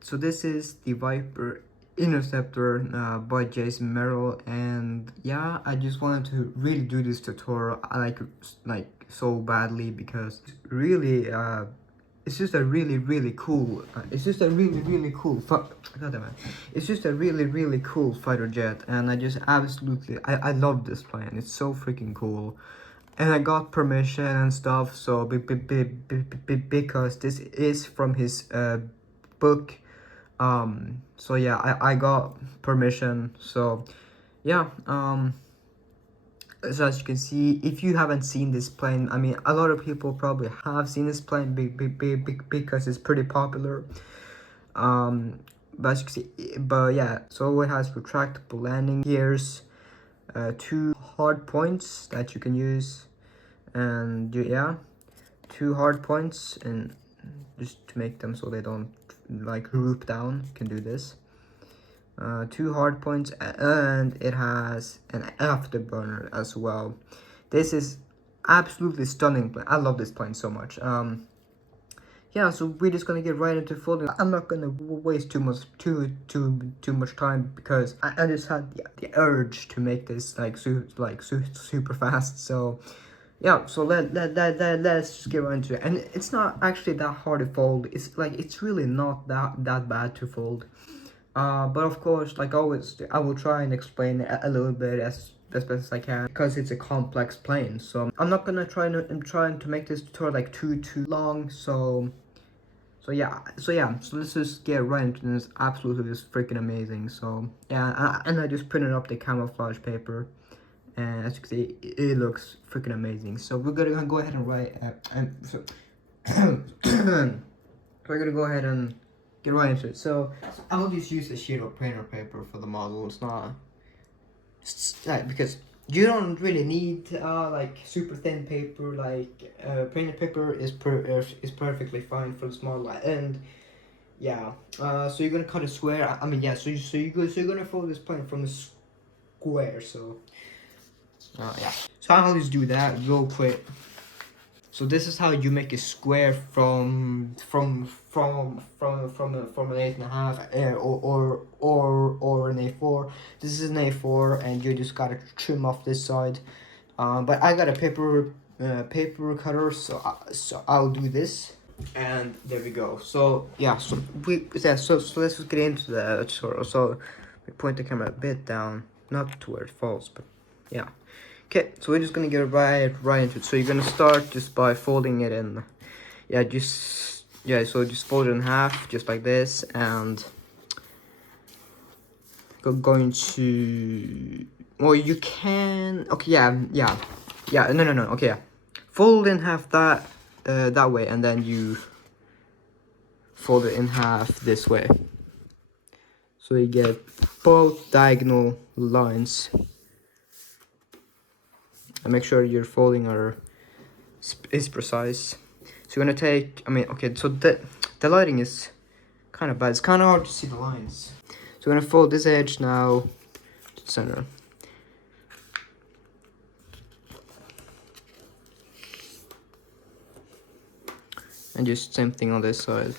So this is the Viper Interceptor by Jayson Merrill, and yeah, I just wanted to really do this tutorial. I like so badly because really it's just a really cool it's just a really cool God damn it. It's just a really cool fighter jet, and I just absolutely I love this plane. It's so freaking cool. And I got permission and stuff, so because this is from his book, so yeah, I got permission. So yeah, so as you can see, if you haven't seen this plane, I mean, a lot of people probably have seen this plane because it's pretty popular. But as you can see, but yeah, so it has retractable landing gears, two hard points that you can use, and yeah, two hard points, and just to make them so they don't like loop down, you can do this. Two hard points, and it has an afterburner as well. This is absolutely stunning plane. I love this plane so much. Yeah, so we're just gonna get right into folding. I'm not gonna waste too much time because I just had the urge to make this like super fast. So yeah, so let's just get right into it. And it's not actually that hard to fold. It's really not that bad to fold. But of course, like always, I will try and explain it a little bit as best as I can because it's a complex plane. So I'm not gonna I'm trying to make this tutorial like too long. So yeah, so let's just get right into this. Absolutely, just freaking amazing. So yeah, and I just printed up the camouflage paper, and as you can see, it looks freaking amazing. So we're gonna go ahead and write, and so we're gonna go ahead and get right into it. So I'll just use a sheet of printer paper for the model. It's not because you don't really need like super thin paper. Like printer paper is perfectly fine for this model. And yeah, so you're gonna cut a square. I mean, yeah. So you're gonna fold this plane from a square. So yeah. So I'll just do that real quick. So this is how you make a square from an 8.5 or an A4. This is an A4, and you just gotta trim off this side. But I got a paper cutter, so I'll do this, and there we go. So yeah, so let's just get into the tutorial. So we point the camera a bit down, not to where it falls, but yeah. Okay, so we're just gonna get right into it. So you're gonna start just by folding it in. So just fold it in half, just like this, and going to. Well, you can. Okay, no. Okay, yeah. Fold in half that way, and then you fold it in half this way. So you get both diagonal lines. And make sure your folding is precise. So you're gonna take, okay, so the lighting is kind of bad. It's kind of hard to see the lines. So we're gonna fold this edge now to the center. And just same thing on this side.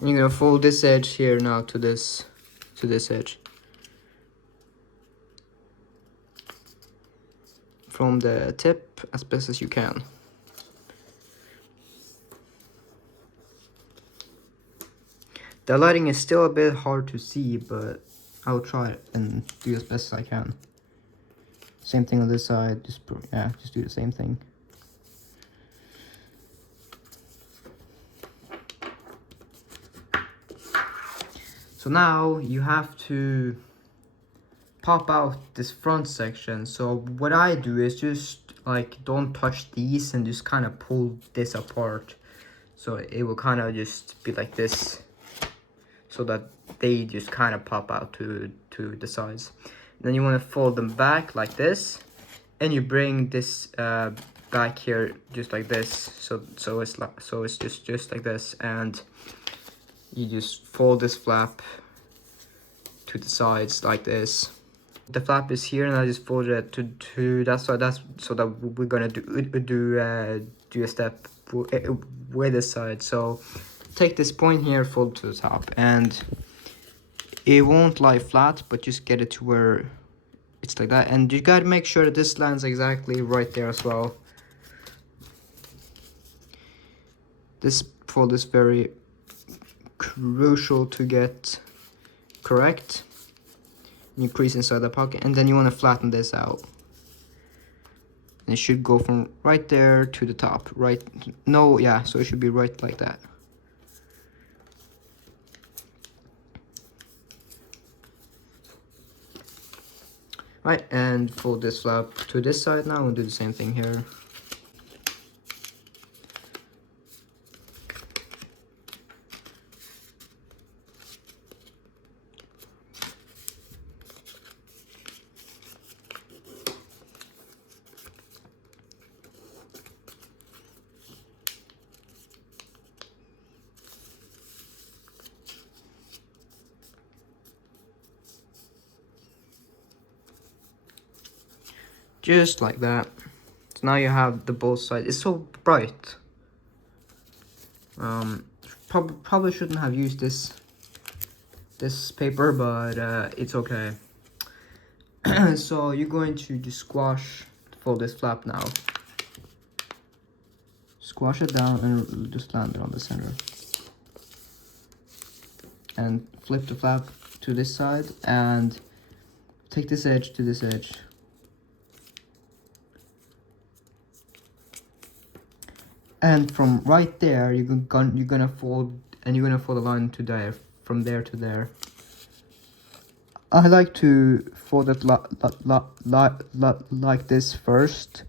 And you're gonna fold this edge here now to this edge. From the tip as best as you can. The lighting is still a bit hard to see, but I'll try and do as best as I can. Same thing on this side, just do the same thing. So now you have to pop out this front section. So what I do is just like don't touch these and just kind of pull this apart. So it will kind of just be like this, so that they just kind of pop out to the sides. And then you want to fold them back like this, and you bring this back here just like this. So it's just like this, and you just fold this flap to the sides like this. The flap is here, and I just folded it to that side. That's so that we're gonna do a step with this side. So take this point here, fold to the top, and it won't lie flat, but just get it to where it's like that. And you gotta make sure that this lands exactly right there as well. This fold is very crucial to get correct. You crease inside the pocket, and then you want to flatten this out. And it should go from right there to the top. Right? No, yeah. So it should be right like that. Right, and fold this flap to this side now, and do the same thing here. Just like that. So now you have the both sides. It's so bright. Probably shouldn't have used this paper, but it's okay. So you're going to just fold this flap now. Squash it down and just land it on the center. And flip the flap to this side and take this edge to this edge. And from right there, you're gonna fold, and you're gonna fold a line to there, from there to there. I like to fold it like this first,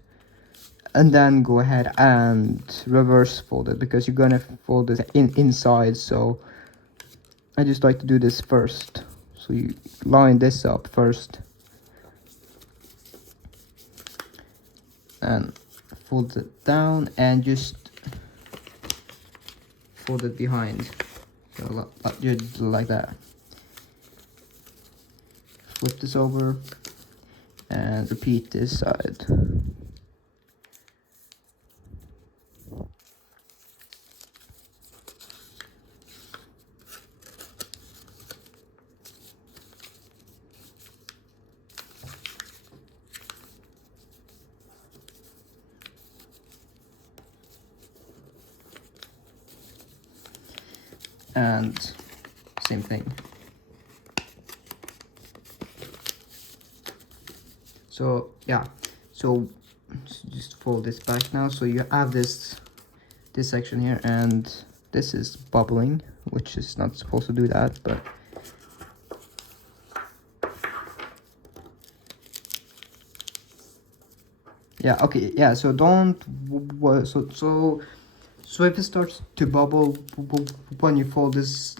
and then go ahead and reverse fold it, because you're gonna fold it inside. So I just like to do this first. So you line this up first, and fold it down, and just fold it behind, so like that. Flip this over and repeat this side. And same thing. So yeah, so just fold this back now. So you have this section here, and this is bubbling, which is not supposed to do that, but yeah, okay, yeah. So don't so if it starts to bubble when you fold this,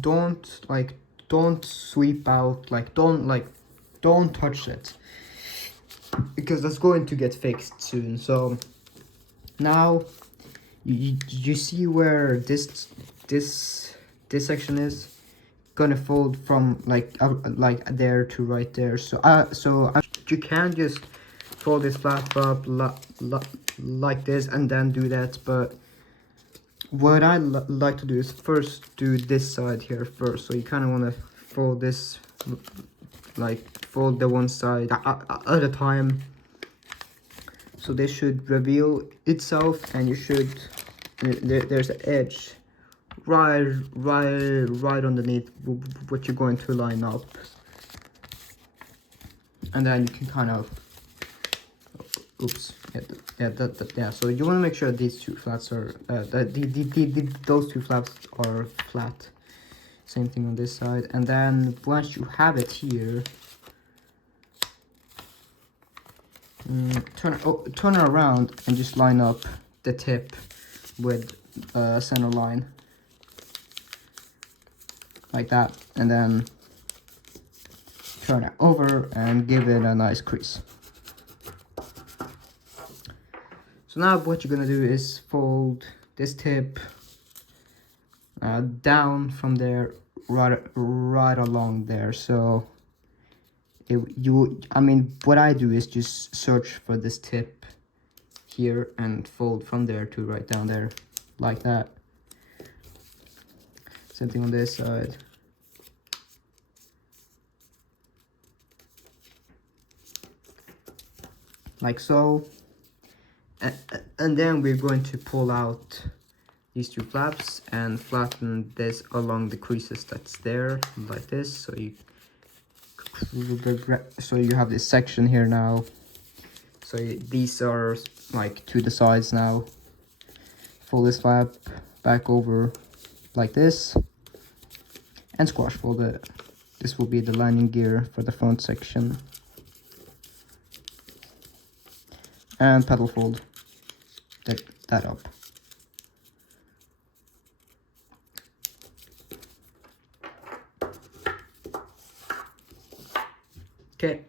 don't sweep out, don't touch it, because that's going to get fixed soon. So now you see where this section is gonna fold from like there to right there. So you can just fold this flap up like this and then do that, but what I like to do is first do this side here first. So you kind of want to fold this, fold the one side at a time, so this should reveal itself, and you should there's an edge right underneath what you're going to line up, and then you can kind of yeah. So you want to make sure these two flaps are those two flaps are flat. Same thing on this side, and then once you have it here, turn it around and just line up the tip with center line like that, and then turn it over and give it a nice crease. So now what you're gonna do is fold this tip down from there right along there. So I mean, what I do is just search for this tip here and fold from there to right down there, like that. Same thing on this side. Like so. And then we're going to pull out these two flaps and flatten this along the creases that's there, like this. So you have this section here now. So these are like to the sides now. Fold this flap back over like this and squash fold it. This will be the landing gear for the front section. And pedal fold that up. Okay,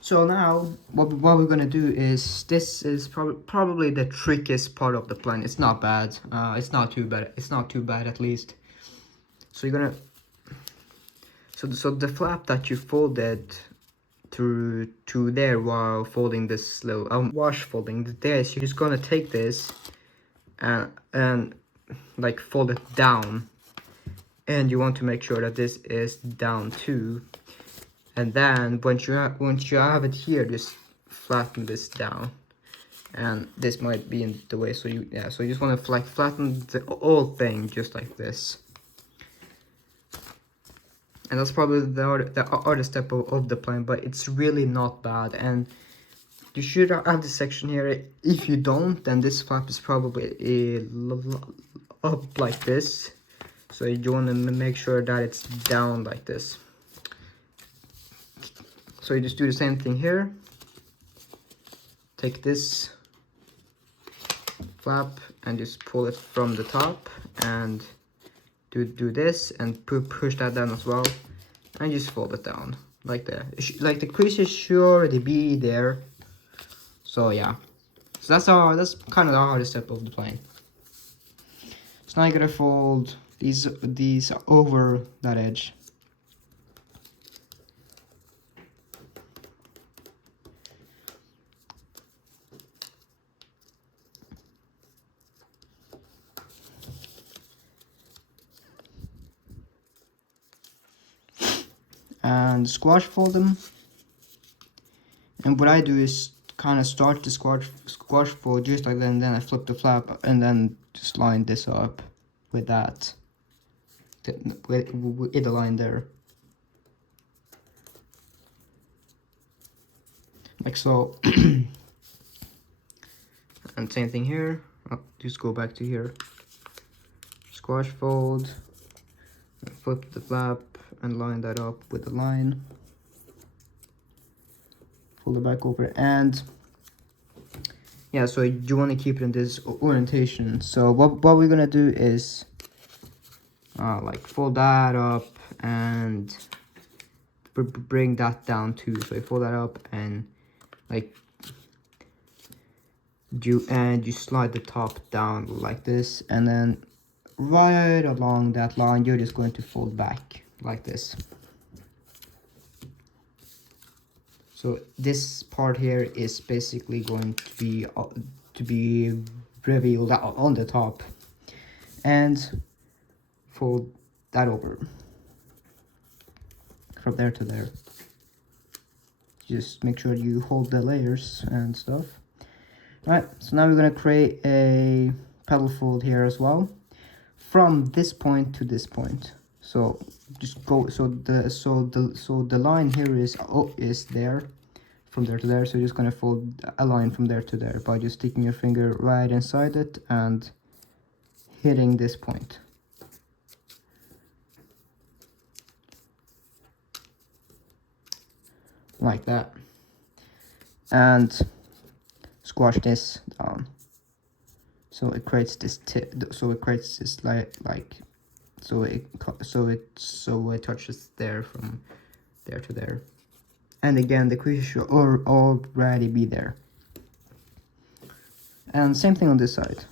so now what we're gonna do is, this is probably the trickiest part of the plane. It's not bad. It's not too bad. It's not too bad, at least. So you're gonna, so the flap that you folded to there while folding this little wash folding this, you're just gonna take this and like fold it down, and you want to make sure that this is down too. And then once you have it here, just flatten this down, and this might be in the way. So you just want to flatten the whole thing just like this. And that's probably the other step of the plane, but it's really not bad. And you should have this section here. If you don't, then this flap is probably up like this. So you want to make sure that it's down like this. So you just do the same thing here. Take this flap and just pull it from the top, and do this and push that down as well, and just fold it down like that. Like the creases should already be there. So yeah, so that's kind of the hardest step of the plane. So now you gotta fold these over that edge. And squash fold them. And what I do is kind of start the squash fold just like that, and then I flip the flap and then just line this up with that, with the line there, like so. And same thing here. I'll just go back to here, squash fold, flip the flap and line that up with the line, fold it back over. And yeah, so you want to keep it in this orientation. So what we're gonna do is like fold that up and bring that down too. So you fold that up and like you slide the top down like this, and then right along that line you're just going to fold back like this. So this part here is basically going to be revealed on the top, and fold that over from there to there. Just make sure you hold the layers and stuff. Alright, so now we're gonna create a pedal fold here as well, from this point to this point. So just go, so the line here is there, from there to there. So you're just gonna fold a line from there to there by just sticking your finger right inside it and hitting this point. Like that. And squash this down. So it creates this so it creates this so it touches there, from there to there. And again, the crease should already be there. And same thing on this side.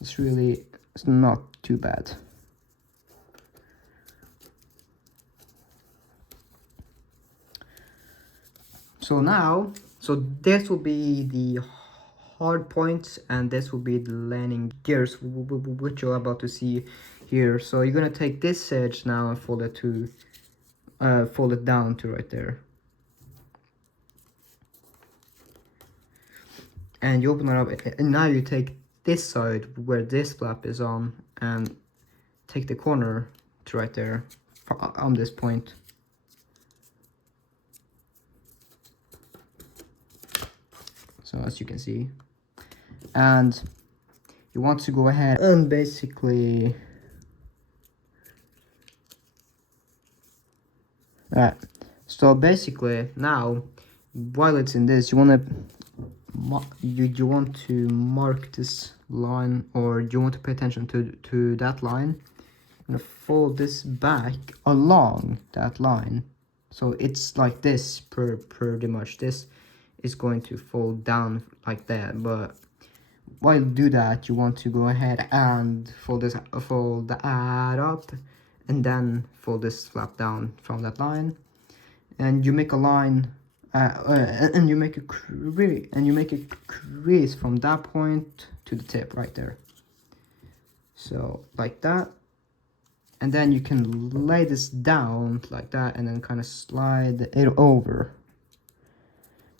It's really it's not too bad. So now, so this will be the hard points, and this will be the landing gears, which you're about to see here. So you're gonna take this edge now and fold it down to right there, and you open it up, and now you take this side where this flap is on and take the corner to right there on this point. So as you can see, and you want to go ahead and basically so basically now, while it's in this, you want to mark this line, or you want to pay attention to that line. I'm gonna fold this back along that line, so it's like this pretty much. This is going to fold down like that, but while you do that, you want to go ahead and fold that up, and then fold this flap down from that line, and you make a line, and you make a crease from that point to the tip right there. So like that, and then you can lay this down like that, and then kind of slide it over,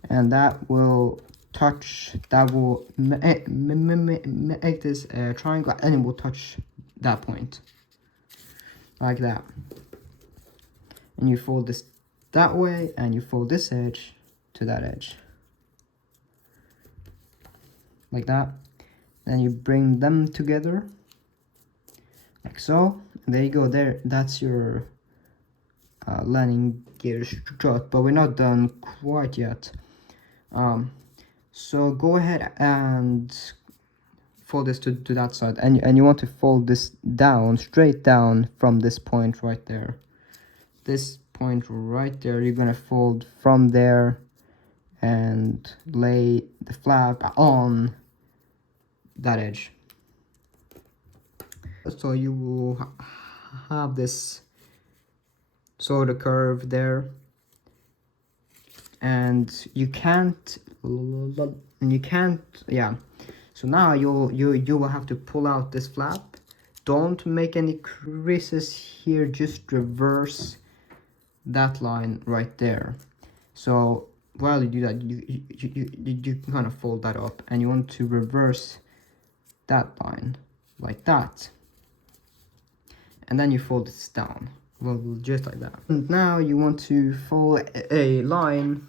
and that will make this triangle, and it will touch that point like that. And you fold this that way, and you fold this edge to that edge like that. Then you bring them together like so, and there you go. That's your landing gear strut, but we're not done quite yet. So go ahead and fold this to that side, and you want to fold this down, straight down from this point right there. This point right there, you're gonna fold from there and lay the flap on that edge. So you will have this sort of curve there, and you can't, yeah. So now you will have to pull out this flap. Don't make any creases here, just reverse that line right there. So while you do that, you can kind of fold that up, and you want to reverse that line like that, and then you fold this down, well, just like that. And now you want to fold a line,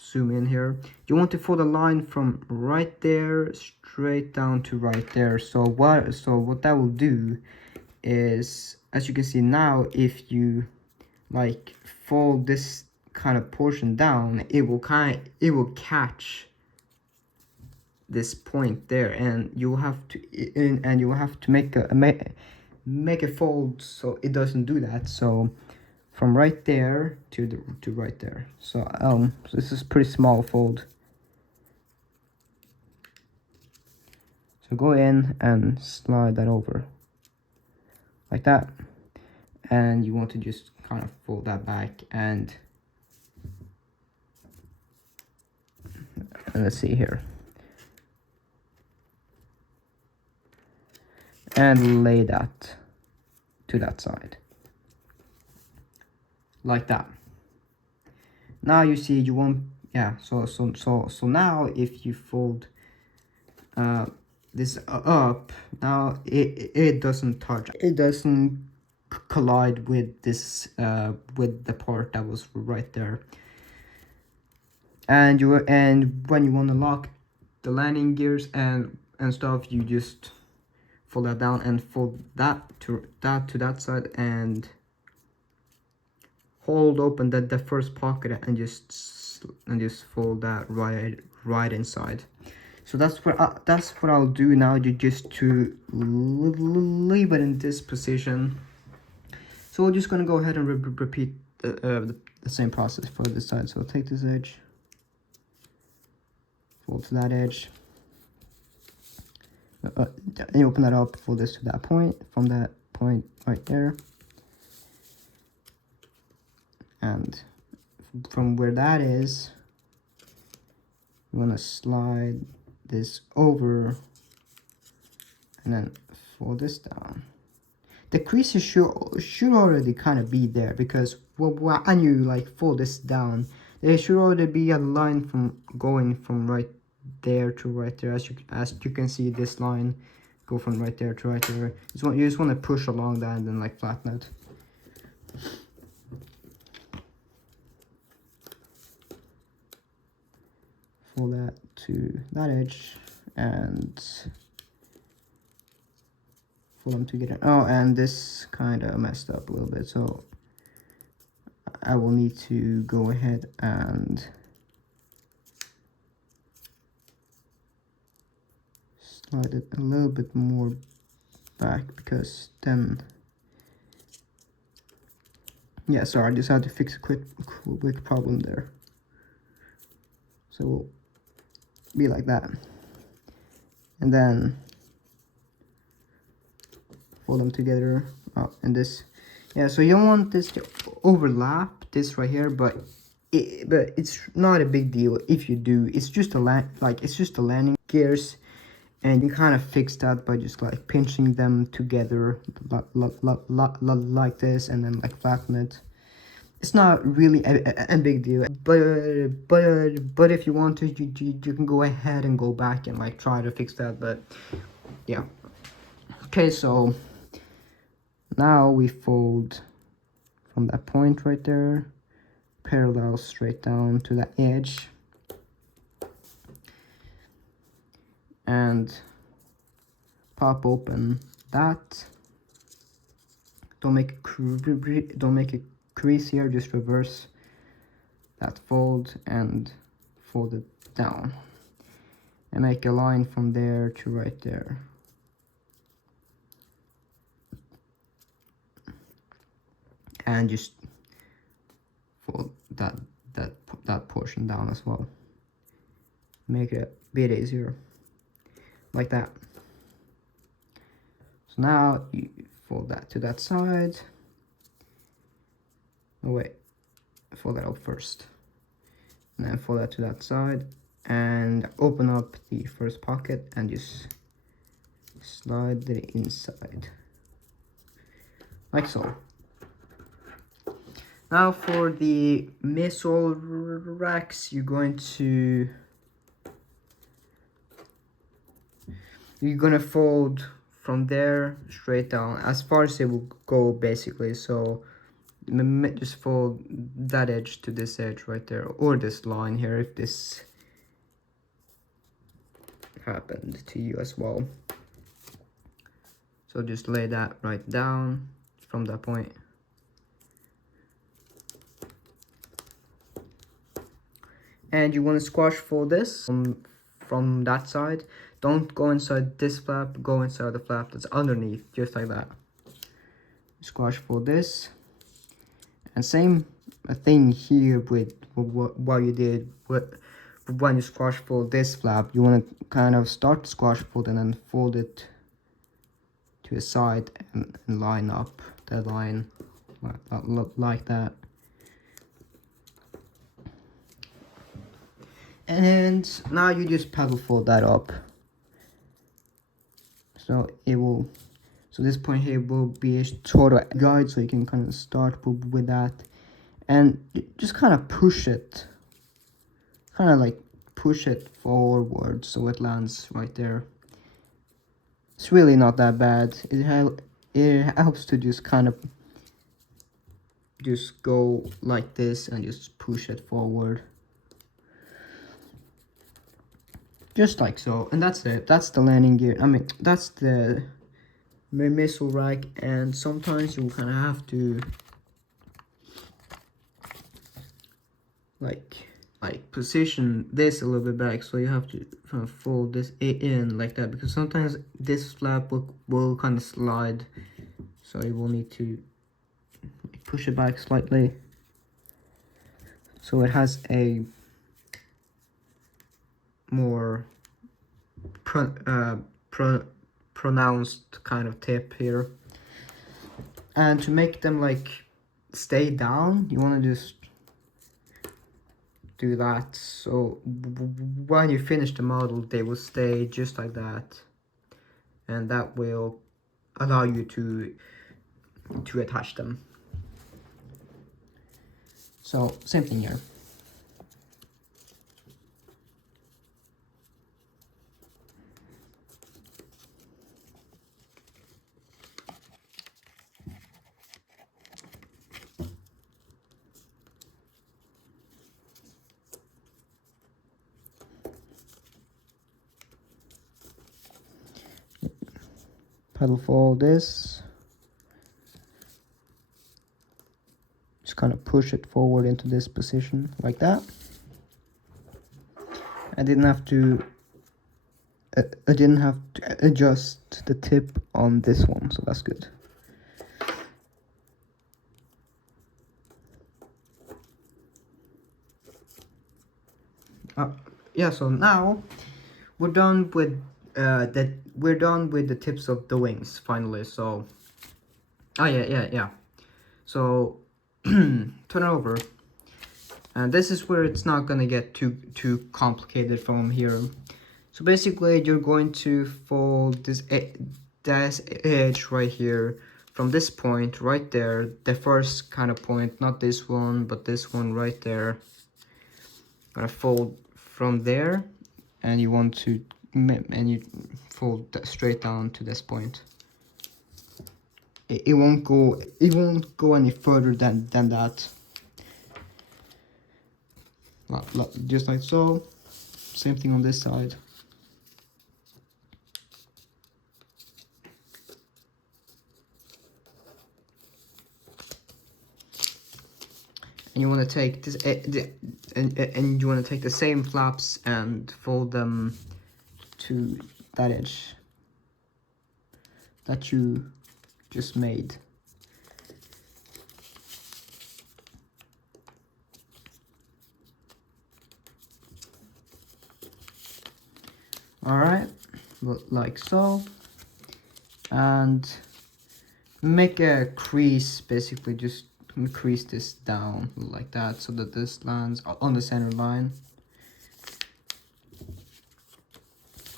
zoom in here, you want to fold a line from right there straight down to right there. So what that will do is, as you can see now, if you like fold this kind of portion down, it will catch this point there, and you will have to make a fold so it doesn't do that. So from right there to right there. So this is pretty small fold. So go in and slide that over like that, and you want to just kind of fold that back, and let's see here, and lay that to that side like that. Now you see you want, yeah, so now if you fold this up, now it doesn't touch, it doesn't collide with this with the part that was right there. And when you want to lock the landing gears and stuff, you just fold that down and fold that to that side, and hold open the first pocket, and just fold that right inside. So that's what I'll do now, just to leave it in this position. So we're just gonna go ahead and repeat the same process for this side. So take this edge, fold to that edge, you open that up, fold this to that point, from that point right there, and from where that is, you want to slide this over and then fold this down. The creases should already kind of be there, because when you like fold this down, there should already be a line from going from right there to right there. As you can see, this line go from right there to right there. You just want to push along that and then like flatten it. Fold that to that edge and fold them together. Oh, and this kind of messed up a little bit, so I will need to go ahead and slide it a little bit more back, because then, yeah, sorry, I just had to fix a quick problem there. So we'll be like that, and then fold them together. Oh, and this, yeah, so you don't want this to overlap this right here, but it's not a big deal if you do. It's just a landing gears, and you kind of fix that by just like pinching them together like this, and then like flatten it. It's not really a big deal, but if you want to, you can go ahead and go back and like try to fix that. But yeah, okay, so now we fold from that point right there, parallel straight down to the edge, and pop open that. Don't make a crease here, just reverse that fold and fold it down, and make a line from there to right there. And just fold that portion down as well. Make it a bit easier, like that. So now you fold that to that side. Oh wait, fold that up first, and then fold that to that side, and open up the first pocket and just slide it inside, like so. Now for the missile racks, you're gonna fold from there straight down as far as it will go, basically. So just fold that edge to this edge right there, or this line here if this happened to you as well. So just lay that right down from that point. And you want to squash fold this from that side. Don't go inside this flap, go inside the flap that's underneath, just like that. Squash fold this, and same thing here with what you did when you squash fold this flap. You want to kind of start the squash fold and then fold it to the side and line up the line like that. And now you just paddle fold that up. So this point here will be a sort of guide, so you can kind of start with that, and just kind of push it, push it forward so it lands right there. It's really not that bad. It helps to just kind of just go like this and just push it forward. Just like so, and that's it. That's the landing gear. I mean, that's the missile rack, and sometimes you kind of have to like position this a little bit back, so you have to kind of fold this in like that, because sometimes this flap will kind of slide, so you will need to push it back slightly so it has a more pronounced kind of tip here. And to make them like stay down, you want to just do that. So when you finish the model, they will stay just like that, and that will allow you to attach them. So same thing here. Pedal fold this. Just kind of push it forward into this position like that. I didn't have to adjust the tip on this one, so that's good. Yeah, so now we're done with the tips of the wings finally. So yeah. So turn it over, and this is where it's not gonna get too complicated from here. So basically, you're going to fold this edge right here from this point right there, the first kind of point, not this one, but this one right there. Gonna fold from there, and you want to fold that straight down to this point. It won't go any further than that. Just like so. Same thing on this side. And you want to take this and you want to take the same flaps and fold them to that edge that you just made. All right, like so, and make a crease, basically just crease this down like that so that this lands on the center line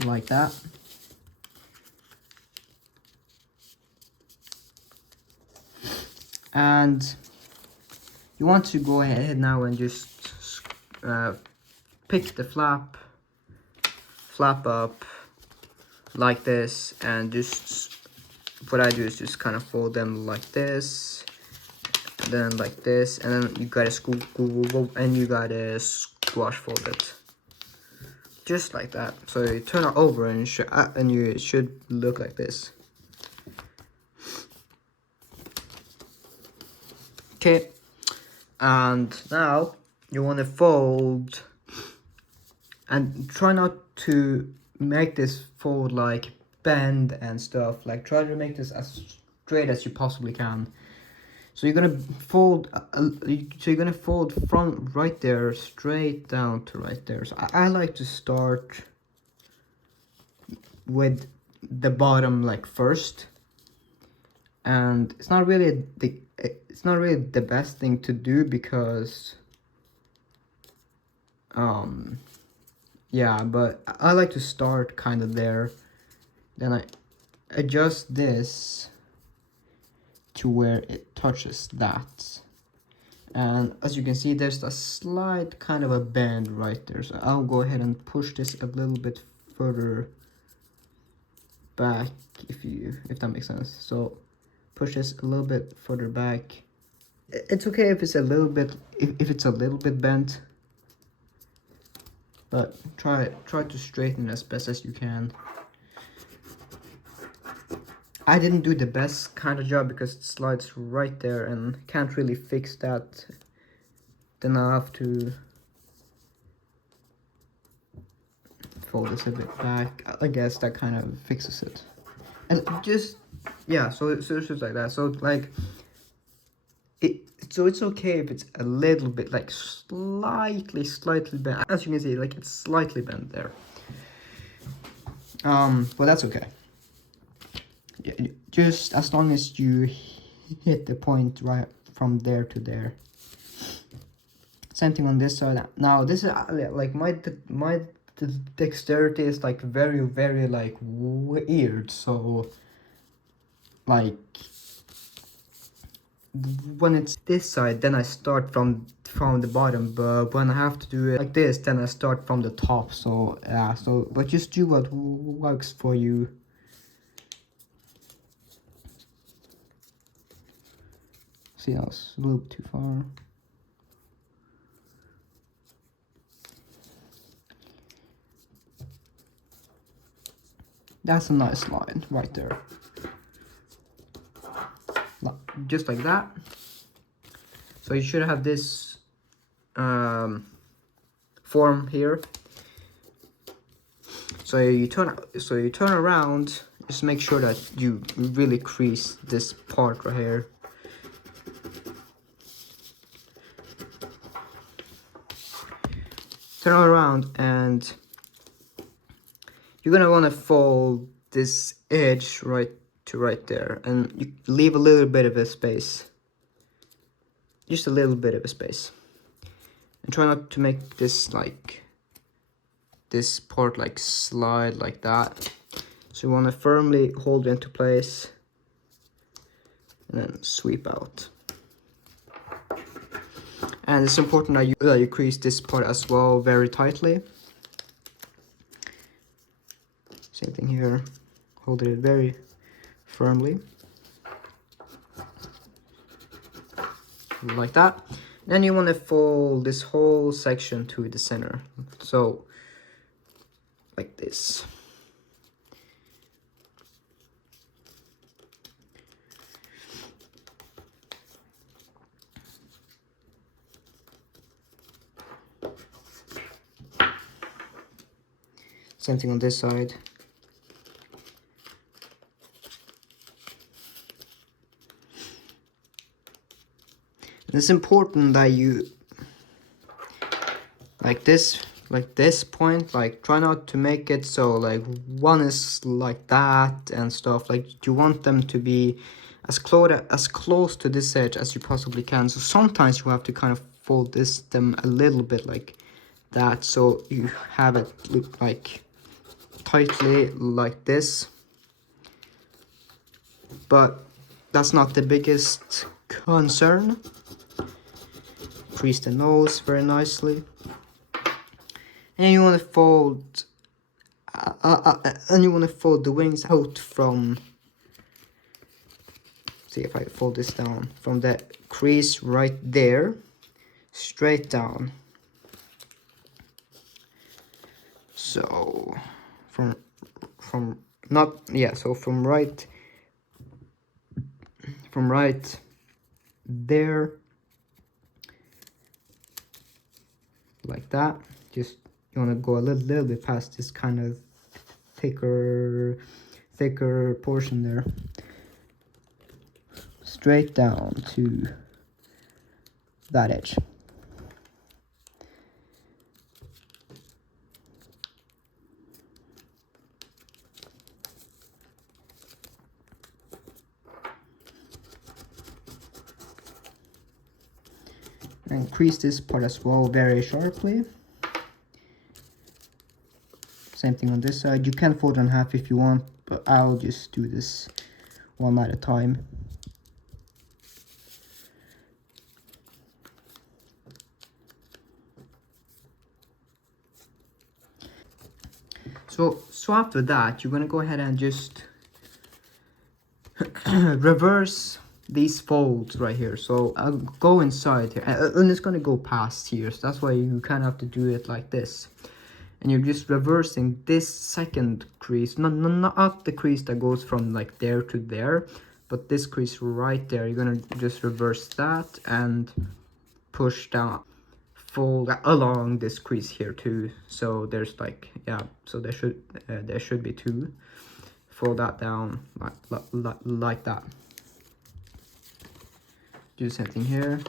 like that. And you want to go ahead now and just pick the flap up like this, and just what I do is just kind of fold them like this, and then like this, and then you gotta scoop and you gotta squash fold it just like that. So you turn it over and it should look like this. Okay, and now you want to fold, and try not to make this fold like bend and stuff. Like, try to make this as straight as you possibly can. So you're gonna fold from right there straight down to right there. So I like to start with the bottom like first, and it's not really the best thing to do because yeah, but I like to start kind of there, then I adjust this to where it touches that, and as you can see, there's a slight kind of a bend right there. So I'll go ahead and push this a little bit further back, if that makes sense. So push this a little bit further back. It's okay if it's a little bit bent, but try to straighten it as best as you can. I didn't do the best kind of job because it slides right there and can't really fix that. Then I have to fold this a bit back. I guess that kind of fixes it. And just, yeah, so it's just like that. So like so it's okay if it's a little bit like slightly bent. As you can see, like it's slightly bent there. But that's okay. just as long as you hit the point right from there to there. Same thing on this side. Now this is like my dexterity is like very like weird, so like when it's this side, then I start from the bottom, but when I have to do it like this, then I start from the top. So yeah, so but just do what works for you. See, that was a little bit too far. That's a nice line right there. Just like that. So you should have this form here. So you turn around. Just make sure that you really crease this part right here. Turn around, and you're gonna want to fold this edge right there, and you leave a little bit of a space, just a little bit of a space, and try not to make this like this part like slide like that. So you want to firmly hold it into place and then sweep out. And it's important that you crease this part as well very tightly. Same thing here, hold it very firmly, like that. Then you want to fold this whole section to the center, so like this. Same thing on this side. It's important that you like this point, like try not to make it so like one is like that and stuff. Like you want them to be as close to this edge as you possibly can. So sometimes you have to kind of fold them a little bit like that, so you have it look like tightly like this. But that's not the biggest concern. Crease the nose very nicely, and you want to fold the wings out from, see if I fold this down from the crease right there straight down. So from right there, like that. Just you want to go a little bit past this kind of thicker portion there, straight down to that edge. And crease this part as well very sharply. Same thing on this side. You can fold it in half if you want, but I'll just do this one at a time. So after that, you're gonna go ahead and just reverse these folds right here. So I'll go inside here, and it's gonna go past here, so that's why you kind of have to do it like this. And you're just reversing this second crease, not the crease that goes from like there to there, but this crease right there. You're gonna just reverse that and push down, fold along this crease here too. So there's like, yeah, so there should be two. Fold that down like that. Do the same thing here.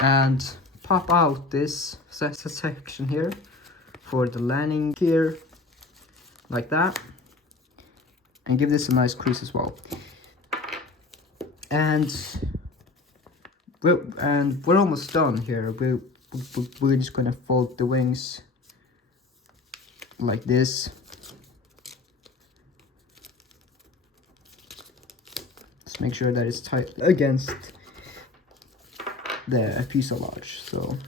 And pop out this section here for the landing gear, like that, and give this a nice crease as well. And we're almost done here. We're just gonna fold the wings like this. Just make sure that it's tight against the fuselage. So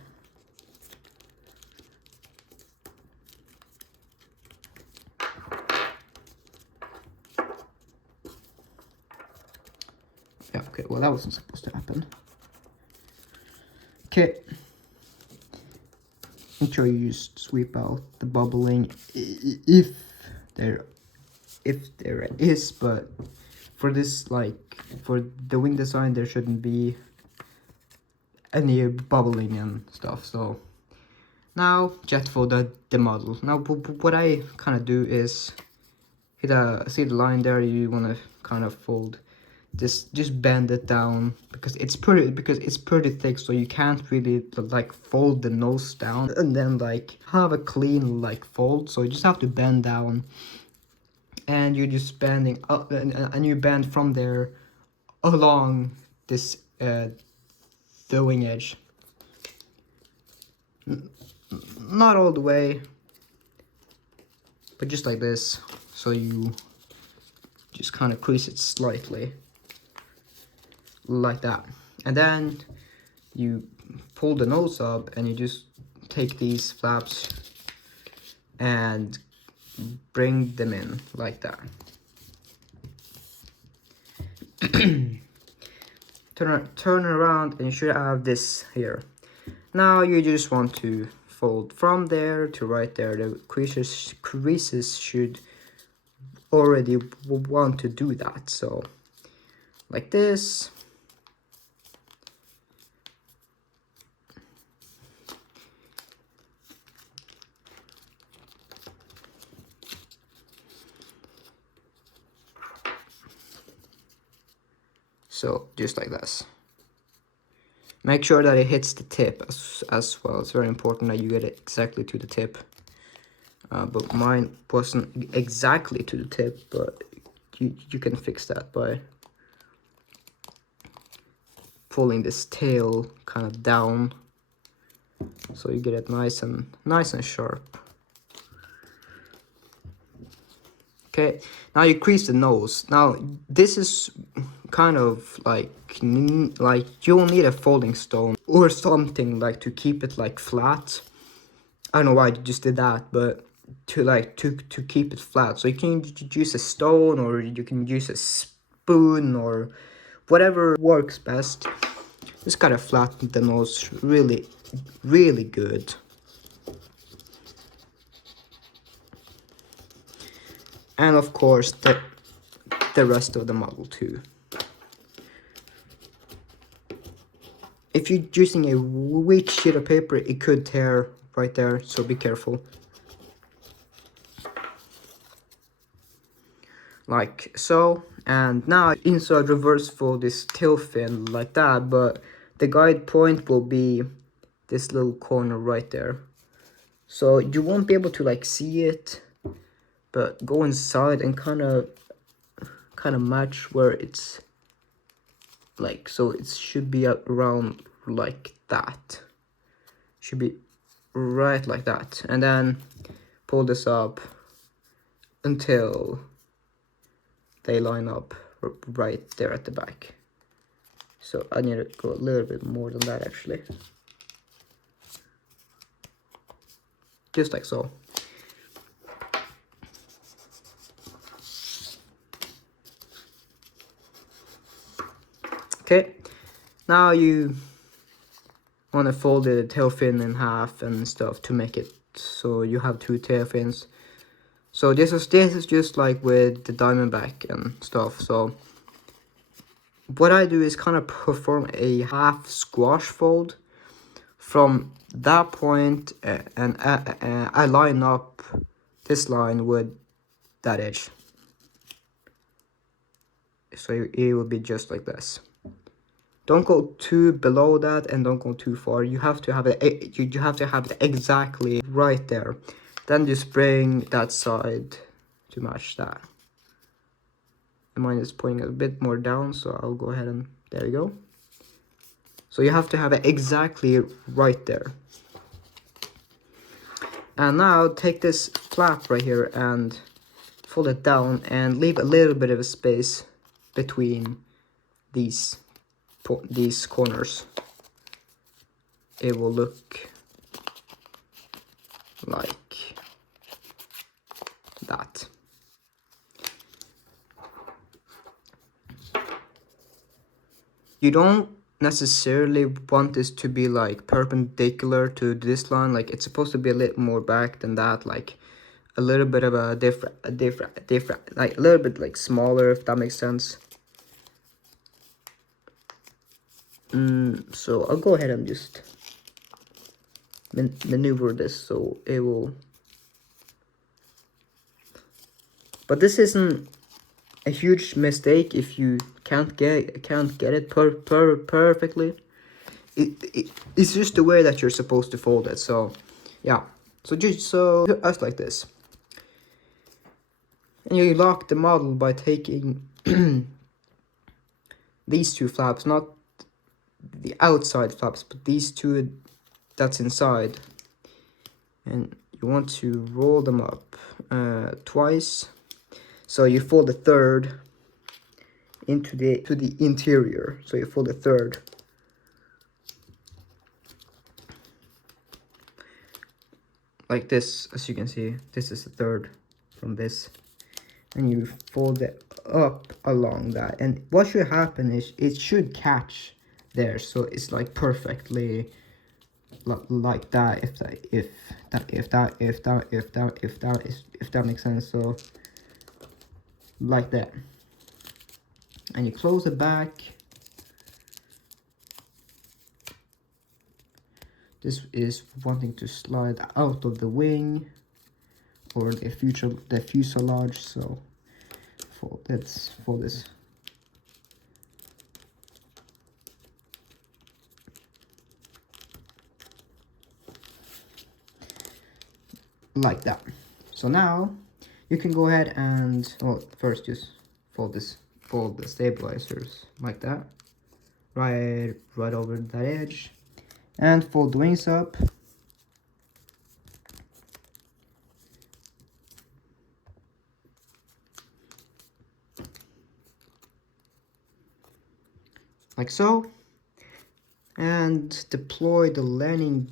yeah, okay, well that wasn't supposed to happen. Okay, make sure you just sweep out the bubbling if there is, but for this, like for the wing design, there shouldn't be any bubbling and stuff. So now jet fold the model. Now what I kind of do is see the line there, you want to kind of fold this, just bend it down because it's pretty thick, so you can't really like fold the nose down and then like have a clean like fold. So you just have to bend down, and you're just bending up, and you bend from there along this the wing edge, not all the way, but just like this. So you just kind of crease it slightly like that, and then you pull the nose up and you just take these flaps and bring them in like that. turn around and you should have this here. Now you just want to fold from there to right there. The creases should already want to do that. So like this. So just like this. Make sure that it hits the tip as well. It's very important that you get it exactly to the tip. But mine wasn't exactly to the tip, but you can fix that by pulling this tail kind of down, so you get it nice and sharp. Okay, now you crease the nose. Now this is kind of like you'll need a folding stone or something like to keep it like flat. I don't know why I just did that, but to keep it flat. So you can use a stone, or you can use a spoon, or whatever works best. Just gotta flatten the nose really good. And of course the rest of the model too. If you're using a weak sheet of paper, it could tear right there, so be careful. Like so. And now inside reverse fold this tail fin like that, but the guide point will be this little corner right there. So you won't be able to like see it, but go inside and kind of match where it's like, so it should be around like that. Should be right like that, and then pull this up until they line up right there at the back. So I need to go a little bit more than that actually. Just like so. Okay, now you want to fold the tail fin in half and stuff to make it so you have two tail fins. So this is just like with the Diamondback and stuff. So what I do is kind of perform a half squash fold from that point, and I line up this line with that edge. So it will be just like this. don't go too below that and don't go too far. You have to have it, you have to have it exactly right there. Then just bring that side to match that. And mine is pointing a bit more down, so I'll go ahead and there you go. So you have to have it exactly right there. And now take this flap right here and fold it down and leave a little bit of a space between these corners. It will look like that. You don't necessarily want this to be like perpendicular to this line. Like it's supposed to be a little more back than that, like a little bit of a different, like a little bit like smaller, if that makes sense. So I'll go ahead and just maneuver this so it will. But this isn't a huge mistake if you can't get it perfectly. It's just the way that you're supposed to fold it. So yeah, so us like this, and you lock the model by taking these two flaps, not the outside flaps, but these two that's inside, and you want to roll them up twice. So you fold the third into the interior. So you fold the third. Like this, as you can see, this is the third from this. And you fold it up along that. And what should happen is it should catch there. So it's like perfectly like that, if that makes sense. So like that. And you close it back. This is wanting to slide out of the wing or the fuselage. So let's fold this. Like that. So now you can go ahead and, well, first just fold the stabilizers like that, right over that edge, and fold the wings up. Like so, and deploy the landing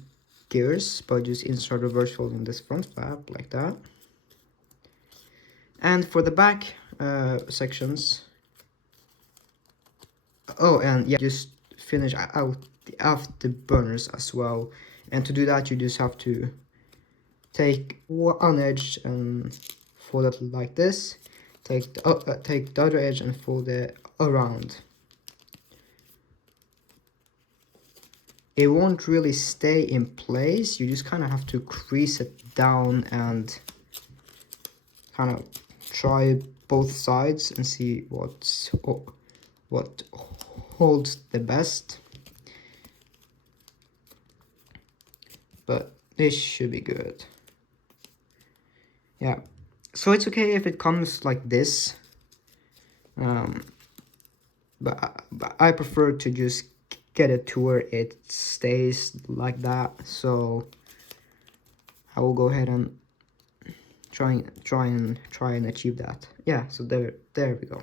gears by just insert reverse folding this front flap like that. And for the back sections, oh, and yeah, just finish out the afterburners as well. And to do that, you just have to take one edge and fold it like this. Take the other edge and fold it around. It won't really stay in place. You just kind of have to crease it down and kind of try both sides and see what holds the best. But this should be good. Yeah, so it's okay if it comes like this, but I prefer to just get it to where it stays like that. So I will go ahead and try and achieve that. Yeah, so there we go.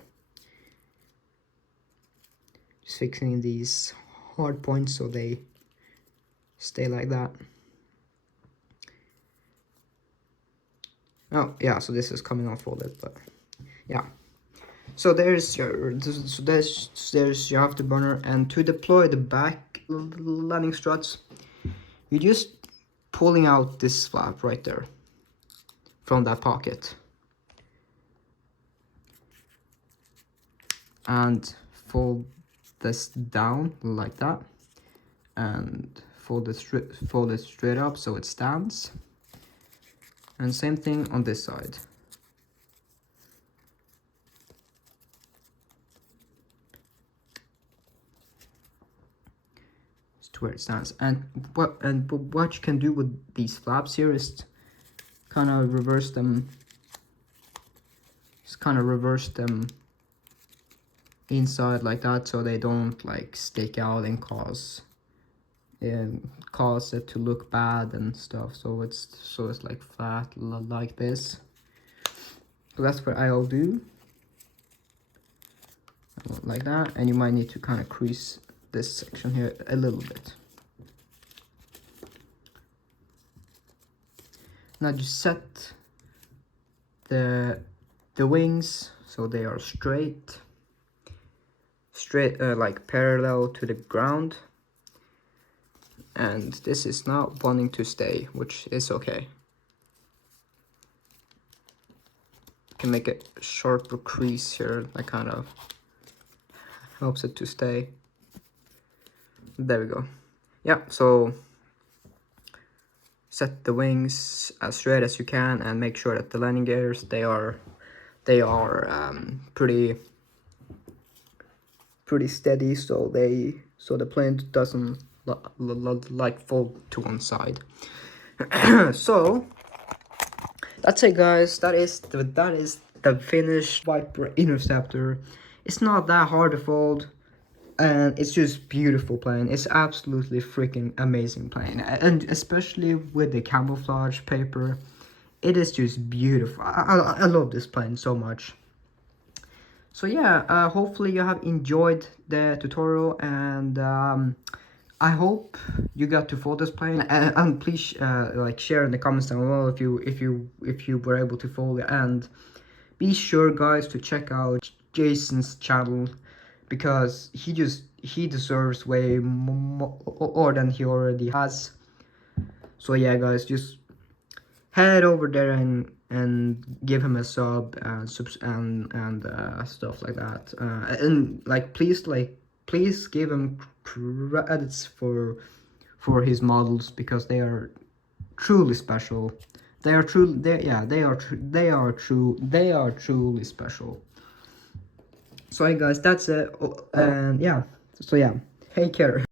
Just fixing these hard points so they stay like that. Oh yeah, so this is coming off folded, but yeah. So there's your afterburner, and to deploy the back landing struts, you just pulling out this flap right there from that pocket and fold this down like that and fold it straight up so it stands. And same thing on this side. where it stands. And what you can do with these flaps here is kind of reverse them. Just kind of reverse them inside like that, so they don't like stick out and cause it to look bad and stuff. So it's like flat like this. So that's what I'll do, like that. And you might need to kind of crease this section here a little bit. Now just set the wings so they are straight, like parallel to the ground. And this is not wanting to stay, which is okay. You can make a sharper crease here that kind of helps it to stay. There we go. Yeah, so set the wings as straight as you can, and make sure that the landing gears, they are pretty steady, so the plane doesn't like fall to one side. So that's it, guys. That is the finished Viper Interceptor. It's not that hard to fold, and it's just beautiful plane. It's absolutely freaking amazing plane, and especially with the camouflage paper, it is just beautiful. I love this plane so much. So yeah, hopefully you have enjoyed the tutorial, and I hope you got to fold this plane, and please like share in the comments down below if you were able to fold it. And be sure, guys, to check out Jayson's channel, because he deserves way more than he already has. So yeah, guys, just head over there and give him a sub and stuff like that. And like please give him credits for his models, because they are truly special. They are truly special. So hey, guys, that's it. And yeah, so yeah, take care.